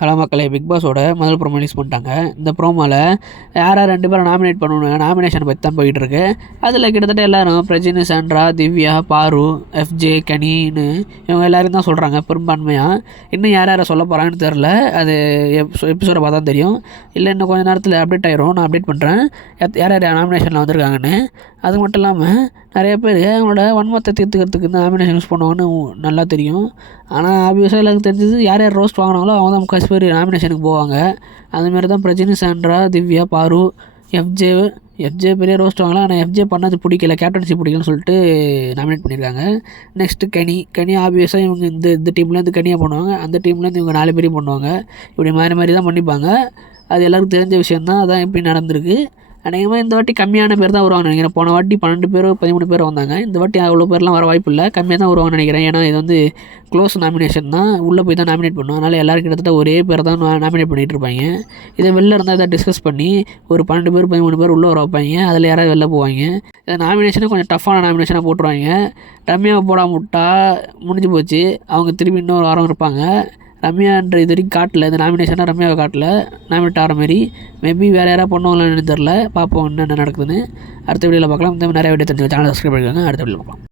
Hello மக்களே, big பாஸோட முதல் promo release பண்ணிட்டாங்க. இந்த ப்ரோமோவில் யார் 2 பேரை நாமினேட் பண்ணணும், நாமினேஷனை பற்றி தான் போயிட்டுருக்கு. அதில் கிட்டத்தட்ட எல்லோரும் பிரஜினி, சாண்ட்ரா, திவ்யா, பாரு, எஃப்ஜே, கனின்னு இவங்க எல்லோரும் தான் சொல்கிறாங்க பெரும்பான்மையாக. இன்னும் யாரை சொல்ல போகிறாங்கன்னு தெரில. அது எபிசோடை பார்த்தா தெரியும். இல்லை இன்னும் கொஞ்சம் நேரத்தில் அப்டேட் ஆயிரும். நான் அப்டேட் பண்ணுறேன் யார் நாமினேஷனில் வந்திருக்காங்கன்னு. அது மட்டும் இல்லாமல் நிறைய பேர் அவங்களோட வன்மத்தை தீர்த்துக்கிறதுக்கு இந்த நாமினேஷன் யூஸ் பண்ணுவாங்கன்னு நல்லா தெரியும். ஆனால் ஆப்வியஸாக எல்லாருக்கும் தெரிஞ்சது யார் ரோஸ்ட் வாங்கினாங்களோ அவங்க தான் முக்காசி பேர் நாமினேஷனுக்கு போவாங்க. அதுமாரி தான் பிரஜினி, சாண்ட்ரா, திவ்யா, பாரு, எஃப்ஜே பெரிய ரோஸ்ட் வாங்கலாம். ஆனால் எஃப்ஜே பண்ணது பிடிக்கல, கேப்டன்சி பிடிக்கலன்னு சொல்லிட்டு நாமினேட் பண்ணியிருக்காங்க. நெக்ஸ்ட்டு கனி ஆப்வியஸாக இவங்க இந்த டீம்லேருந்து கனியாக பண்ணுவாங்க, அந்த டீம்லேருந்து இவங்க 4 பேரையும் பண்ணுவாங்க. இப்படி மாறி தான் பண்ணிப்பாங்க. அது எல்லாருக்கும் தெரிஞ்ச விஷயந்தான். அதான் இப்படி நடந்திருக்கு. அநேகமாக இந்த வாட்டி கம்மியான பேர் தான் வருவாங்க நினைக்கிறேன். போன வாட்டி 12 பேர் 13 பேர் வந்தாங்க. இந்த வாட்டி அவ்வளோ பேர்லாம் வர வாய்ப்பு இல்லை, கம்மியாக தான் வருவாங்கன்னு நினைக்கிறேன். ஏன்னா இது வந்து க்ளோஸ் நாமினேஷன் தான், உள்ளே போய் தான் நாமினேட் பண்ணுவோம். அதனால் எல்லோரும் கிட்டத்தட்ட ஒரே பேர் தான் நாமினேட் பண்ணிகிட்டு இருப்பாங்க. இதை வெளில இருந்தால் இதை டிஸ்கஸ் பண்ணி ஒரு 12 பேர் 13 பேர் உள்ளே வர வைப்பாங்க. அதில் யாராவது வெளில போவாங்க. இந்த நாமினேஷனும் கொஞ்சம் டஃப்பான நாமினேஷனாக போட்டுருவாங்க. ரம்யாவை போடாமல் விட்டா முடிஞ்சு போச்சு. அவங்க திரும்பி இன்னொரு வாரம் இருப்பாங்க. ரம்யான்ற இது வரைக்கும் காட்டல, இந்த நாமினேஷனாக ரம்யாவை காட்டல நாமினேட் ஆகிற மாதிரி. மேபி வேறு யாராவது பண்ணுவாங்களான்னு தெரில. பார்ப்போம் என்ன நடக்குதுன்னு. அடுத்த வீடியோவில் பார்க்கலாம். இந்த மாதிரி நிறைய வீடியோ தெரிஞ்சு சேனல் சப்ஸ்கிரைப் பண்ணிக்கோங்க. அடுத்த வீடியோவில் பார்க்கலாம்.